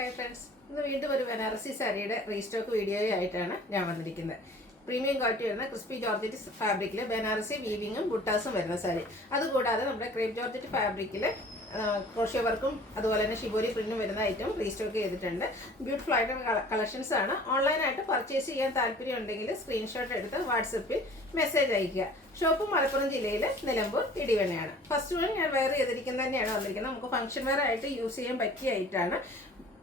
Hi friends, ഇന്ന് വീണ്ടും ഒരു ബനാറസി സാരിയുടെ റീസ്റ്റോക്ക് വീഡിയോയായിട്ടാണ് ഞാൻ വന്നിരിക്കുന്നത്. പ്രീമിയം ക്വാളിറ്റി വരുന്ന ക്രിസ്പി ജോർജറ്റ് ഫാബ്രിക്കിൽ ബനാറസി വീവിങ്ങും ബുട്ടാസും വരുന്ന സാരി. അതുകൂടാതെ നമ്മുടെ ക്രേപ്പ് ജോർജറ്റ് ഫാബ്രിക്കിൽ ക്രോഷ്യ വർക്കും അതുപോലെ തന്നെ ഷിബോരി പ്രിന്റും വരുന്ന ഐറ്റം റീസ്റ്റോക്ക് ചെയ്തിട്ടുണ്ട്. ബ്യൂട്ടിഫുൾ ആയിട്ടുള്ള കളക്ഷൻസ് ആണ്. ഓൺലൈനായിട്ട് പർച്ചേസ് ചെയ്യാൻ താല്പര്യം ഉണ്ടെങ്കിൽ സ്ക്രീൻഷോട്ട് എടുത്ത് വാട്സപ്പിൽ മെസ്സേജ് അയയ്ക്കുക. ഷോപ്പ് മലപ്പുറം ജില്ലയിൽ നിലമ്പൂർ ഇടിവണ്ണയാണ്. ഫസ്റ്റ് വൺ ഞാൻ വെയർ ചെയ്തിരിക്കുന്നത് തന്നെയാണ് വന്നിരിക്കുന്നത്. നമുക്ക് ഫംഗ്ഷൻ വെയർ ആയിട്ട് യൂസ് ചെയ്യാൻ പറ്റിയ ഐറ്റാണ്.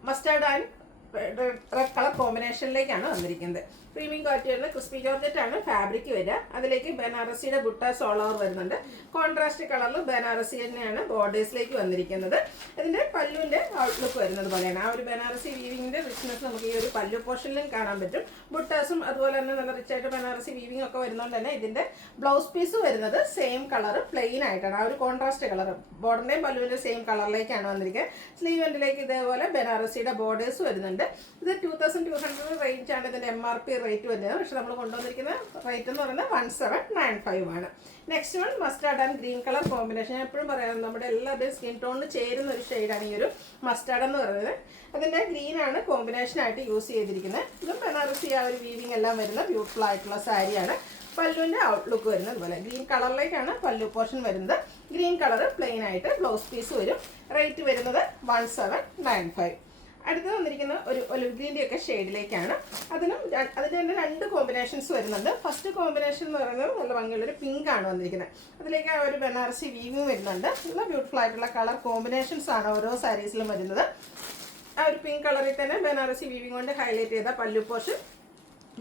മസ്റ്റാർഡ് ആൻഡ് റെഡ് കളർ കോമ്പിനേഷനിലേക്കാണ് വന്നിരിക്കുന്നത്. പ്രീമിയം ക്വാളിറ്റി വരുന്ന ക്രിസ്പി ജോർജറ്റ് ആണ് ഫാബ്രിക് വരിക. അതിലേക്ക് ബനാറസിയുടെ ബുട്ടാസ് ഓൾ ഓവർ വരുന്നുണ്ട്. കോൺട്രാസ്റ്റ് കളറിൽ ബനാറസി തന്നെയാണ് ബോർഡേഴ്സിലേക്ക് വന്നിരിക്കുന്നത്. ഇതിന്റെ പല്ലുവിന്റെ ഔട്ട്ലുക്ക് വരുന്നത് പോലെയാണ്. ആ ഒരു ബനാറസി വീവിങ്ങിന്റെ റിച്ച്നെസ് നമുക്ക് ഈ ഒരു പല്ലു പോർഷനിലും കാണാൻ പറ്റും. ബുട്ടാസും അതുപോലെ തന്നെ നല്ല റിച്ച് ആയിട്ട് ബനാറസി വീവിംഗ് ഒക്കെ വരുന്നതുകൊണ്ട് തന്നെ ഇതിന്റെ ബ്ലൗസ് പീസ് വരുന്നത് സെയിം കളർ പ്ലെയിൻ ആയിട്ടാണ്. ആ ഒരു കോൺട്രാസ്റ്റ് കളർ ബോർഡറിന്റെയും പല്ലുവിന്റെ സെയിം കളറിലേക്കാണ് വന്നിരിക്കുന്നത്. സ്ലീവ് എൻഡിലേക്ക് ഇതേപോലെ ബനാറസിയുടെ ബോർഡേഴ്സ് വരുന്നുണ്ട്. ഇത് 2200 റേഞ്ച് ആണ് ഇതിന്റെ MRP റേറ്റ് വരുന്നത്. പക്ഷെ നമ്മൾ കൊണ്ടുവന്നിരിക്കുന്ന റേറ്റ് എന്ന് പറയുന്നത് 1795 ആണ്. Next one mustard and green colour combination. ഞാൻ എപ്പോഴും പറയാം, നമ്മുടെ എല്ലാവരുടെയും സ്കിൻ ടോണിന് ചേരുന്ന ഒരു ഷെയ്ഡാണ് ഈ ഒരു മസ്റ്റാർഡ് എന്ന് പറയുന്നത്. അതിന്റെ ഗ്രീൻ ആണ് കോമ്പിനേഷൻ ആയിട്ട് യൂസ് ചെയ്തിരിക്കുന്നത്. ഇതും ബനാറസി ആ ഒരു വീവിംഗ് എല്ലാം വരുന്ന ബ്യൂട്ടിഫുൾ ആയിട്ടുള്ള സാരിയാണ്. പല്ലുവിന്റെ ഔട്ട്ലുക്ക് വരുന്നത് അതുപോലെ ഗ്രീൻ കളറിലേക്കാണ് പല്ലു പോർഷൻ വരുന്നത്. ഗ്രീൻ കളർ പ്ലെയിൻ ആയിട്ട് ബ്ലൗസ് പീസ് വരും. റേറ്റ് വരുന്നത് 1795. അടുത്ത് വന്നിരിക്കുന്ന ഒരു ഒലിവ് ഗ്രീൻ്റെ ഒക്കെ ഷെയ്ഡിലേക്കാണ്. അതിന് തന്നെ രണ്ട് കോമ്പിനേഷൻസ് വരുന്നുണ്ട്. ഫസ്റ്റ് കോമ്പിനേഷൻ എന്ന് പറയുന്നത് നല്ല ഭംഗിയുള്ളൊരു പിങ്ക് ആണ് വന്നിരിക്കുന്നത്. അതിലേക്ക് ആ ഒരു ബനാറസി വീവിങ് വരുന്നുണ്ട്. നല്ല ബ്യൂട്ടിഫുൾ ആയിട്ടുള്ള കളർ കോമ്പിനേഷൻസ് ആണ് ഓരോ സാരീസിലും വരുന്നത്. ആ ഒരു പിങ്ക് കളറിൽ തന്നെ ബനാറസി വീവിങ് കൊണ്ട് ഹൈലൈറ്റ് ചെയ്ത പല്ലു പോർഷൻ,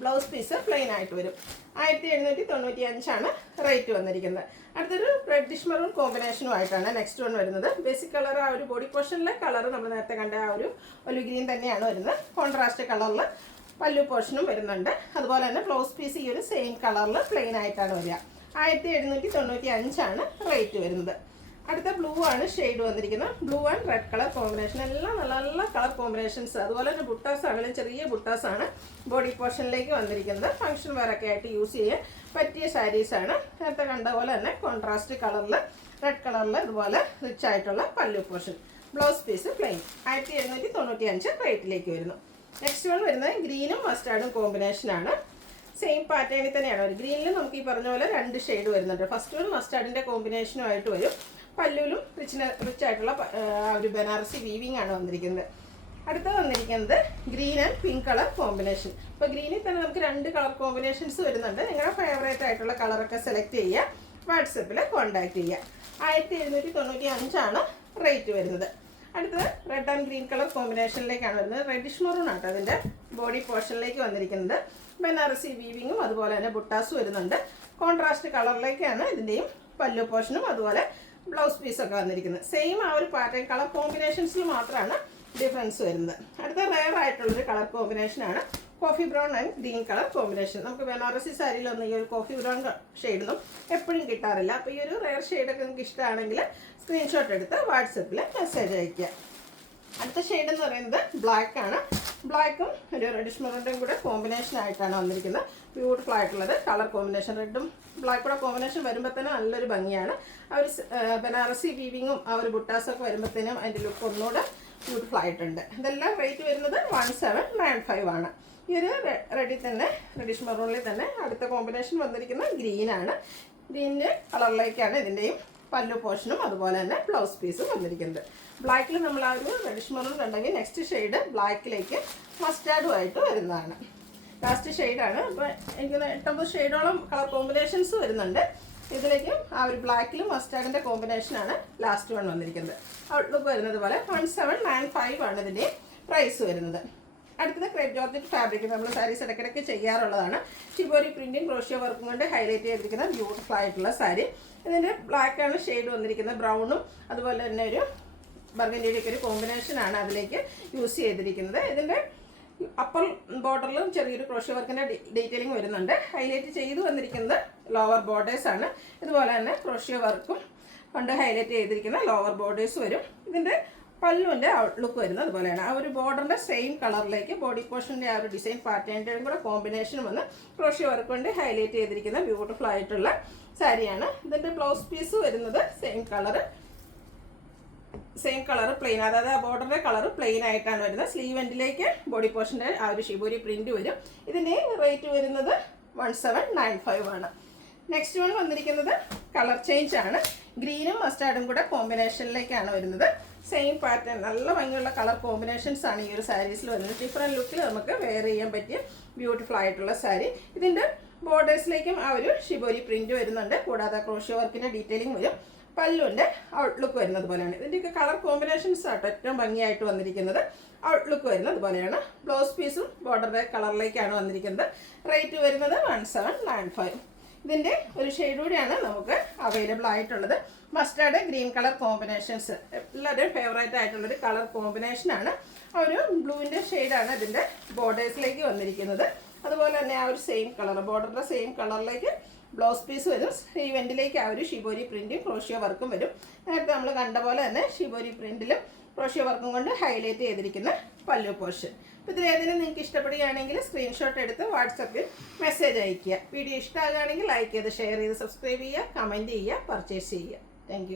ബ്ലൗസ് പീസ് പ്ലെയിൻ ആയിട്ട് വരും. 1795 ആണ് റേറ്റ് വന്നിരിക്കുന്നത്. അടുത്തൊരു റെഡിഷ് മെറൂൺ കോമ്പിനേഷനുമായിട്ടാണ് നെക്സ്റ്റ് വൺ വരുന്നത്. ബേസിക് കളർ ആ ഒരു ബോഡി പോർഷനിലെ കളർ നമ്മൾ നേരത്തെ കണ്ട ആ ഒരു ഒലിവ് ഗ്രീൻ തന്നെയാണ് വരുന്നത്. കോൺട്രാസ്റ്റ് കളറിൽ പല്ലു പോർഷനും വരുന്നുണ്ട്. അതുപോലെ തന്നെ ബ്ലൗസ് പീസ് ഈ ഒരു സെയിം കളറിൽ പ്ലെയിൻ ആയിട്ടാണ് വരിക. 1795 ആണ് റേറ്റ് വരുന്നത്. അടുത്ത ബ്ലൂ ആണ് ഷെയ്ഡ് വന്നിരിക്കുന്നത്. Blue and red colour combination. എല്ലാം നല്ല നല്ല കളർ കോമ്പിനേഷൻസ്. അതുപോലെ തന്നെ ബുട്ടാസ് ആണെങ്കിലും ചെറിയ ബുട്ടാസ് ആണ് ബോഡി പോർഷനിലേക്ക് വന്നിരിക്കുന്നത്. ഫംഗ്ഷൻ വെയർ ഒക്കെ ആയിട്ട് യൂസ് ചെയ്യാൻ പറ്റിയ സാരീസാണ്. നേരത്തെ കണ്ട പോലെ തന്നെ കോൺട്രാസ്റ്റ് കളറിൽ റെഡ് കളറിൽ ഇതുപോലെ റിച്ച് ആയിട്ടുള്ള പല്ലു പോർഷൻ, ബ്ലൗസ് പീസ് പ്ലെയിൻ. 1795 റേറ്റിലേക്ക് വരുന്നു. നെക്സ്റ്റ് വൺ വരുന്നത് ഗ്രീനും മസ്റ്റാർഡും കോമ്പിനേഷനാണ്. സെയിം പാറ്റേണിൽ തന്നെയാണ്. ഒരു ഗ്രീനിൽ നമുക്ക് ഈ പറഞ്ഞ പോലെ രണ്ട് ഷെയ്ഡ് വരുന്നുണ്ട്. ഫസ്റ്റ് വൺ മസ്റ്റാർഡിൻ്റെ കോമ്പിനേഷനുമായിട്ട് വരും. പല്ലുവിലും റിച്ച് ആയിട്ടുള്ള ഒരു ബനാറസി വീവിംഗ് ആണ് വന്നിരിക്കുന്നത്. അടുത്ത വന്നിരിക്കുന്നത് green and pink colour combination. ഇപ്പോൾ ഗ്രീനിൽ തന്നെ നമുക്ക് രണ്ട് കളർ കോമ്പിനേഷൻസ് വരുന്നുണ്ട്. നിങ്ങളുടെ ഫേവറേറ്റ് ആയിട്ടുള്ള കളറൊക്കെ സെലക്ട് ചെയ്യുക, വാട്സപ്പിൽ കോൺടാക്ട് ചെയ്യുക. 1795 ആണ് റേറ്റ് വരുന്നത്. അടുത്തത് റെഡ് ആൻഡ് ഗ്രീൻ കളർ കോമ്പിനേഷനിലേക്കാണ് വരുന്നത്. റെഡിഷ് മെറൂൺ ആട്ടോ അതിൻ്റെ ബോഡി പോർഷനിലേക്ക് വന്നിരിക്കുന്നത്. ബനാറസി വീവിങ്ങും അതുപോലെ തന്നെ ബുട്ടാസും വരുന്നുണ്ട്. കോൺട്രാസ്റ്റ് കളറിലേക്കാണ് ഇതിൻ്റെയും പല്ലു പോർഷനും അതുപോലെ ബ്ലൗസ് പീസൊക്കെ വന്നിരിക്കുന്നത്. സെയിം ആ ഒരു പാറ്റേൺ കളർ കോമ്പിനേഷൻസിൽ മാത്രമാണ് ഡിഫറൻസ് വരുന്നത്. അടുത്ത റെയർ ആയിട്ടുള്ളൊരു കളർ കോമ്പിനേഷനാണ് coffee brown and green colour combination. നമുക്ക് ബനാറസി സാരിയിലൊന്നും ഈ ഒരു കോഫി ബ്രൗൺ ഷെയ്ഡൊന്നും എപ്പോഴും കിട്ടാറില്ല. അപ്പോൾ ഈ ഒരു റെയർ ഷെയ്ഡൊക്കെ നിങ്ങൾക്ക് ഇഷ്ടമാണെങ്കിൽ സ്ക്രീൻഷോട്ട് എടുത്ത് വാട്സപ്പിൽ മെസ്സേജ് അയയ്ക്കുക. അടുത്ത ഷെയ്ഡ് എന്ന് പറയുന്നത് ബ്ലാക്ക് ആണ്. ബ്ലാക്കും ഒരു റെഡിഷ് മെറൂണിൻ്റെയും കൂടെ കോമ്പിനേഷൻ ആയിട്ടാണ് വന്നിരിക്കുന്നത്. ബ്യൂട്ടിഫുൾ ആയിട്ടുള്ളത് കളർ കോമ്പിനേഷൻ. റെഡും ബ്ലാക്കും കൂടെ കോമ്പിനേഷൻ വരുമ്പോൾ തന്നെ നല്ലൊരു ഭംഗിയാണ്. ആ ഒരു ബനാറസി വീവിങ്ങും ആ ഒരു ബുട്ടാസൊക്കെ വരുമ്പോഴത്തേനും അതിൻ്റെ ലുക്ക് ഒന്നുകൂടെ ബ്യൂട്ടിഫുൾ ആയിട്ടുണ്ട്. ഇതെല്ലാം റേറ്റ് വരുന്നത് 1795 ആണ്. ഈ ഒരു റെഡിൽ തന്നെ റെഡിഷ് മെറൂണിൽ തന്നെ അടുത്ത കോമ്പിനേഷൻ വന്നിരിക്കുന്നത് ഗ്രീനാണ്. ഗ്രീനിൻ്റെ കളറിലേക്കാണ് ഇതിൻ്റെയും പല്ലു പോർഷനും അതുപോലെ തന്നെ ബ്ലൗസ് പീസും വന്നിരിക്കുന്നത്. ബ്ലാക്കിൽ നമ്മൾ ആ ഒരു റെഡിഷ് മെറൂൺ കണ്ടെങ്കിൽ നെക്സ്റ്റ് ഷെയ്ഡ് ബ്ലാക്കിലേക്ക് മസ്റ്റാർഡുമായിട്ട് വരുന്നതാണ്. ലാസ്റ്റ് ഷെയ്ഡാണ്. അപ്പോൾ എനിക്ക് 8-9 ഷെയ്ഡോളം കളർ കോമ്പിനേഷൻസ് വരുന്നുണ്ട്. ഇതിലേക്ക് ആ ഒരു ബ്ലാക്കിലും മസ്റ്റാർഡിൻ്റെ കോമ്പിനേഷനാണ് ലാസ്റ്റ് വൺ വന്നിരിക്കുന്നത്. ഔട്ട്ലുക്ക് വരുന്നത് പോലെ 1795 ആണ് ഇതിൻ്റെ പ്രൈസ് വരുന്നത്. അടുത്തത് ക്രേപ്പ് ജോർജറ്റ് ഫാബ്രിക്. നമ്മൾ സാരീസ് ഇടയ്ക്കിടയ്ക്ക് ചെയ്യാറുള്ളതാണ്. ഷിബോരി പ്രിന്റിങ് ക്രോഷ്യ വർക്കും കൊണ്ട് ഹൈലൈറ്റ് ചെയ്തിരിക്കുന്ന ബ്യൂട്ടിഫുൾ ആയിട്ടുള്ള സാരി. ഇതിൻ്റെ ബ്ലാക്കാണ് ഷെയ്ഡ് വന്നിരിക്കുന്നത്. ബ്രൗണും അതുപോലെ തന്നെ ഒരു ബർഗൻഡിയുടെയൊക്കെ ഒരു കോമ്പിനേഷനാണ് അതിലേക്ക് യൂസ് ചെയ്തിരിക്കുന്നത്. ഇതിൻ്റെ അപ്പർ ബോർഡറിലും ചെറിയൊരു ക്രോഷ്യ വർക്കിൻ്റെ ഡീറ്റെയിലിംഗ് വരുന്നുണ്ട്. ഹൈലൈറ്റ് ചെയ്ത് വന്നിരിക്കുന്നത് ലോവർ ബോർഡേഴ്സ് ആണ്. ഇതുപോലെ തന്നെ ക്രോഷ്യ വർക്കും കൊണ്ട് ഹൈലൈറ്റ് ചെയ്തിരിക്കുന്ന ലോവർ ബോർഡേഴ്സ് വരും. ഇതിൻ്റെ പല്ലുവിൻ്റെ ഔട്ട്ലുക്ക് വരുന്നത് അതുപോലെയാണ്. ആ ഒരു ബോർഡറിൻ്റെ സെയിം കളറിലേക്ക് ബോഡി പോർഷൻ്റെ ആ ഒരു ഡിസൈൻ പാറ്റേണിൻ്റെയും കൂടെ കോമ്പിനേഷൻ വന്ന് ക്രോഷ്യ വർക്ക് കൊണ്ട് ഹൈലൈറ്റ് ചെയ്തിരിക്കുന്ന ബ്യൂട്ടിഫുൾ ആയിട്ടുള്ള സാരിയാണ്. ഇതിൻ്റെ ബ്ലൗസ് പീസ് വരുന്നത് same colour same colour plain, അതായത് ആ ബോർഡറിൻ്റെ കളർ പ്ലെയിൻ ആയിട്ടാണ് വരുന്നത്. സ്ലീവ് എൻഡിലേക്ക് ബോഡി പോർഷൻ്റെ ആ ഒരു ഷിബോരി പ്രിൻറ്റ് വരും. ഇതിൻ്റെ റേറ്റ് വരുന്നത് 1795 ആണ്. നെക്സ്റ്റ് വൺ വന്നിരിക്കുന്നത് കളർ ചേഞ്ച് ആണ്. ഗ്രീനും മസ്റ്റാർഡും കൂടെ കോമ്പിനേഷനിലേക്കാണ് വരുന്നത്. സെയിം പാറ്റേൺ, നല്ല ഭംഗിയുള്ള കളർ കോമ്പിനേഷൻസ് ആണ് ഈ ഒരു സാരീസിൽ വരുന്നത്. ഡിഫറെൻറ്റ് ലുക്കിൽ നമുക്ക് വെയർ ചെയ്യാൻ പറ്റിയ ബ്യൂട്ടിഫുൾ ആയിട്ടുള്ള സാരി. ഇതിൻ്റെ ബോർഡേഴ്സിലേക്കും ആ ഒരു ഷിബോരി പ്രിൻറ്റ് വരുന്നുണ്ട്. കൂടാതെ ക്രോഷ്യോ വർക്കിൻ്റെ ഡീറ്റെയിലിംഗ് വരും. പല്ലുവിൻ്റെ ഔട്ട്ലുക്ക് വരുന്നത് പോലെയാണ്. ഇതിൻ്റെയൊക്കെ കളർ കോമ്പിനേഷൻസ് ആട്ടോ ഏറ്റവും ഭംഗിയായിട്ട് വന്നിരിക്കുന്നത്. ഔട്ട്ലുക്ക് വരുന്നത് പോലെയാണ്. ബ്ലൗസ് പീസും ബോർഡറിൻ്റെ കളറിലേക്കാണ് വന്നിരിക്കുന്നത്. റേറ്റ് വരുന്നത് 1795. ഇതിൻ്റെ ഒരു ഷെയ്ഡ് കൂടിയാണ് നമുക്ക് അവൈലബിൾ ആയിട്ടുള്ളത്. മസ്റ്റാർഡ് ഗ്രീൻ കളർ കോമ്പിനേഷൻസ് എല്ലാവരുടെയും ഫേവറേറ്റ് ആയിട്ടുള്ളൊരു കളർ കോമ്പിനേഷനാണ്. ആ ഒരു ബ്ലൂവിൻ്റെ ഷെയ്ഡാണ് ഇതിൻ്റെ ബോർഡേഴ്സിലേക്ക് വന്നിരിക്കുന്നത്. അതുപോലെ തന്നെ ആ ഒരു സെയിം കളർ, ബോർഡറിൻ്റെ സെയിം കളറിലേക്ക് ബ്ലൗസ് പീസ് വരും. സ്ലീവ് എൻഡിലേക്ക് ആ ഒരു ഷിബോരി പ്രിൻറ്റും ക്രോഷ്യോ വർക്കും വരും. നേരത്തെ നമ്മൾ കണ്ട പോലെ തന്നെ ഷിബോരി പ്രിൻറ്റിലും ക്രോഷ്യോ വർക്കും കൊണ്ട് ഹൈലൈറ്റ് ചെയ്തിരിക്കുന്ന പല്ലു പോർഷൻ. അപ്പോൾ ഇതിലേതെങ്കിലും നിങ്ങൾക്ക് ഇഷ്ടപ്പെടുകയാണെങ്കിൽ സ്ക്രീൻഷോട്ട് എടുത്ത് വാട്സപ്പിൽ മെസ്സേജ് അയയ്ക്കുക. വീഡിയോ ഇഷ്ടമാകുകയാണെങ്കിൽ ലൈക്ക് ചെയ്ത് ഷെയർ ചെയ്ത് സബ്സ്ക്രൈബ് ചെയ്യുക, കമൻറ്റ് ചെയ്യുക, പർച്ചേസ് ചെയ്യുക. താങ്ക്